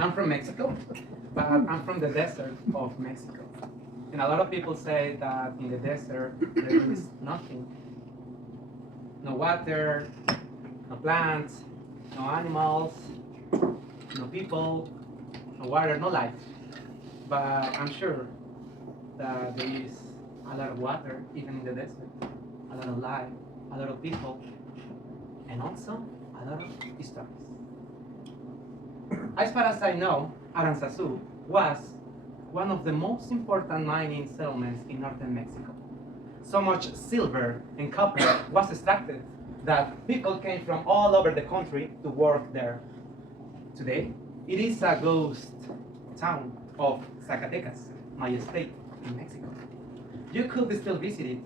I'm from Mexico, but I'm from the desert of Mexico. And a lot of people say that in the desert there is nothing. No water, no plants, no animals, no people, no water, no life. But I'm sure that there is a lot of water even in the desert, a lot of life, a lot of people, and also a lot of stories. As far as I know, Aranzazú was one of the most important mining settlements in northern Mexico. So much silver and copper was extracted that people came from all over the country to work there. Today, it is a ghost town of Zacatecas, my state in Mexico. You could still visit it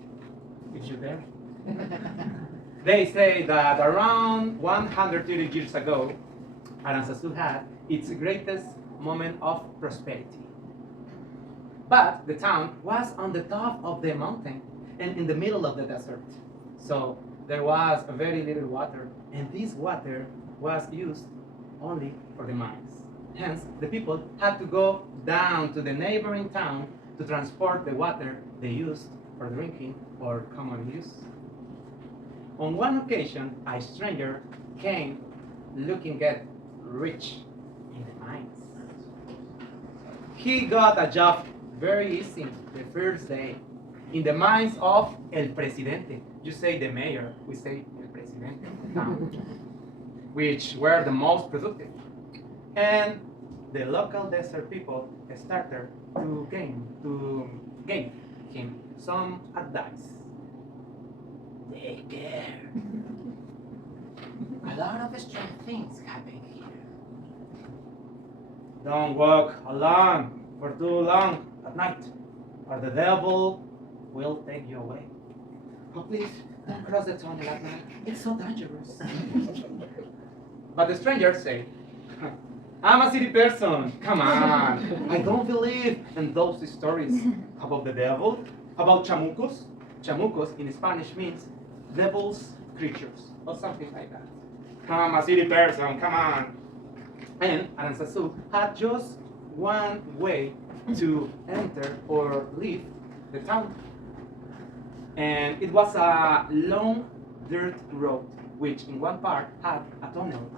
if you're there. They say that around 130 years ago, Aranzazú had its greatest moment of prosperity. But the town was on the top of the mountain and in the middle of the desert. So there was very little water, and this water was used only for the mines. Hence, the people had to go down to the neighboring town to transport the water they used for drinking or common use. On one occasion, a stranger came looking get rich in the mines. He got a job very easy the first day in the mines of El Presidente. You say the mayor, we say El Presidente, which were the most productive. And the local desert people started to gain him some advice. Take care. A lot of strange things happen here. Don't walk alone for too long at night, or the devil will take you away. Oh, please, don't cross the tunnel at night. It's so dangerous. But the stranger said, I'm a city person. Come on. I don't believe in those stories about the devil, about chamucos. Chamucos in Spanish means devil's creatures, or something like that. Come, a city person, come on. And Aranzazú had just one way to enter or leave the town. And it was a long dirt road, which in one part had a tunnel.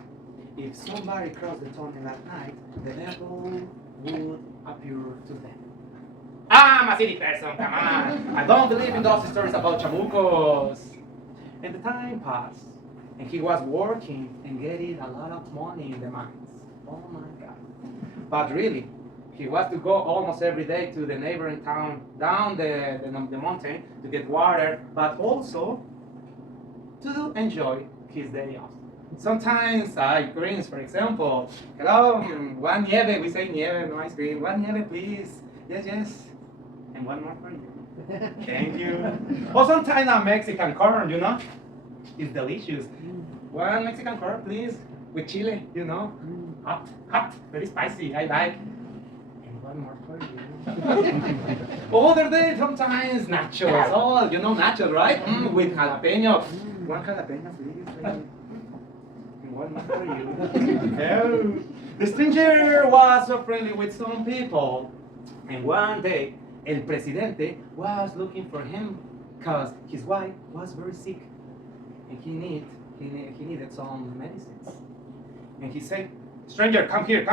If somebody crossed the tunnel at night, the devil would appear to them. I'm a city person, come on. I don't believe in those stories about chamucos. And the time passed, and he was working and getting a lot of money in the mines. Oh my God. But really, he was to go almost every day to the neighboring town, down the mountain to get water, but also to enjoy his day off. Sometimes ice creams, for example. Hello, one nieve, we say nieve, no ice cream. One nieve, please. Yes, yes. And one more for you. Thank you. Or sometimes a Mexican corn, you know? It's delicious. One Mexican corn, please, with chile, you know? Hot, hot, very spicy, I like. And one more for you. Other day, sometimes nachos. Oh, you know nachos, right? With jalapeno. One jalapeno, please. One more for you. Oh. The stranger was so friendly with some people. And one day, El Presidente was looking for him because his wife was very sick. And he needed some medicines. And he said, stranger, come here.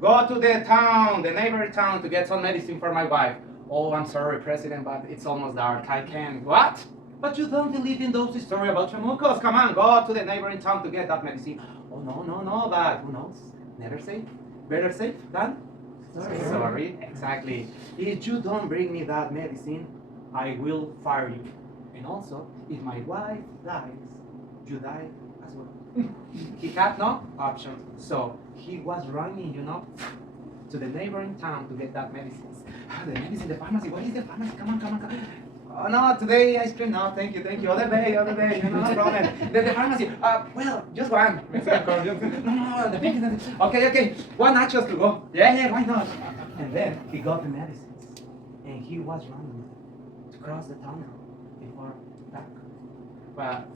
Go to the town, the neighboring town, to get some medicine for my wife. Oh, I'm sorry, President, but it's almost dark. I can't. What? But you don't believe in those stories about chamucos. Come on, go to the neighboring town to get that medicine. Oh, no, but who knows? Never safe. Better safe than sorry, exactly. If you don't bring me that medicine, I will fire you. And also, if my wife dies, you die as well. He had no option, so he was running, to the neighboring town to get that medicine. The medicine, the pharmacy. What is the pharmacy? Come on. Oh no, today ice cream. No, thank you. Other day, no problem. The pharmacy. Well, just one. No, the medicine. Okay. One nachos to go. Yeah, why not? And then he got the medicines, and he was running to cross the tunnel before dark. But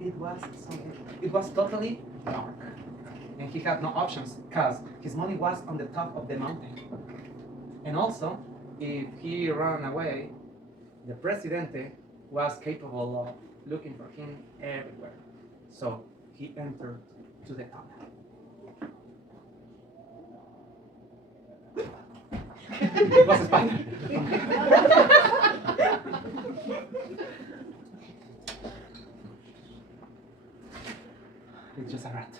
it was totally dark, and he had no options because his money was on the top of the mountain. And also, if he ran away, the presidente was capable of looking for him everywhere. So he entered to the tunnel. It was a spider. It's just a rat.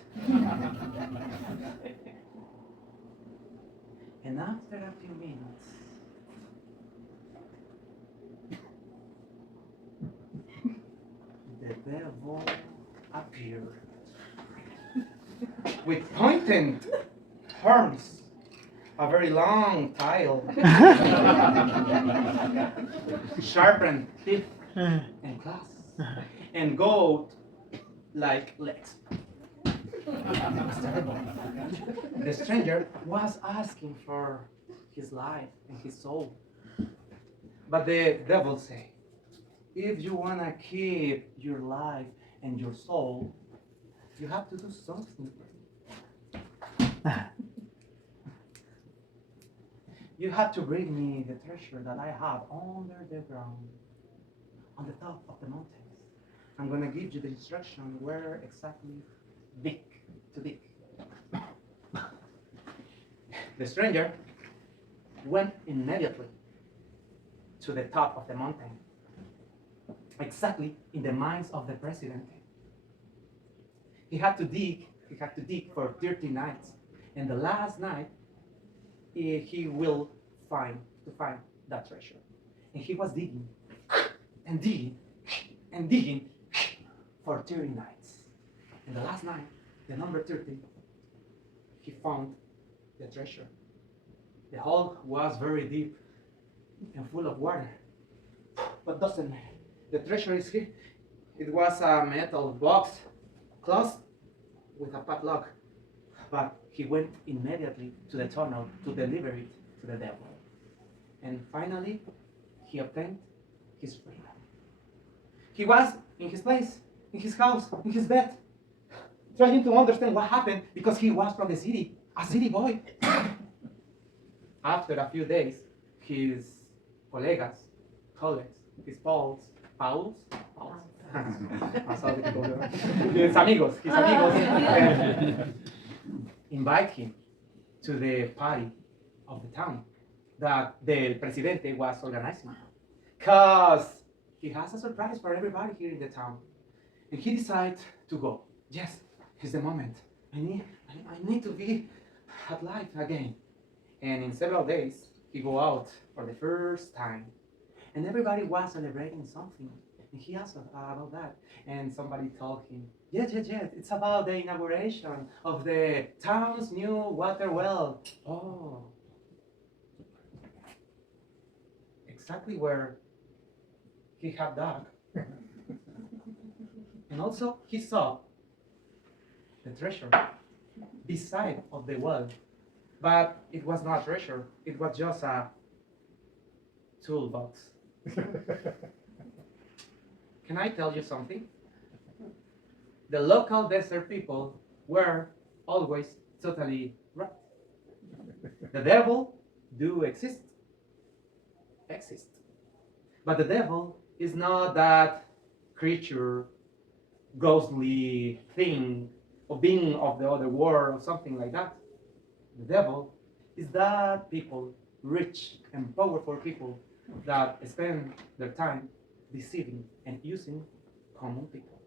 And after a few minutes, the devil appeared with pointed horns, a very long tail, sharpened teeth and claws, and goat-like legs. It was terrible. The stranger was asking for his life and his soul. But the devil said, if you want to keep your life and your soul, you have to do something. You have to bring me the treasure that I have under the ground, on the top of the mountains. I'm going to give you the instruction where exactly to dig. The stranger went immediately to the top of the mountain, exactly in the mines of the president. He had to dig for 30 nights, and the last night he will find that treasure. And he was digging and digging and digging for 30 nights. And the last night, the number 30, he found the treasure. The hole was very deep and full of water, but doesn't matter. The treasure is here. It was a metal box closed with a padlock, but he went immediately to the tunnel to deliver it to the devil. And finally, he obtained his freedom. He was in his place, in his house, in his bed, trying to understand what happened because he was from the city, a city boy. After a few days, his colleagues, his his amigos invite him to the party of the town that the presidente was organizing, because he has a surprise for everybody here in the town. And he decided to go. Yes, it's the moment. I need to be alive again. And in several days, he go out for the first time. And everybody was celebrating something. And he asked about that. And somebody told him, yes, it's about the inauguration of the town's new water well. Oh. Exactly where he had dug. And also, he saw the treasure beside of the well. But it was not a treasure. It was just a toolbox. Can I tell you something? The local desert people were always totally right. The devil do exist. But the devil is not that creature, ghostly thing, or being of the other world, or something like that. The devil is that people, rich and powerful people, that spend their time deceiving and using common people.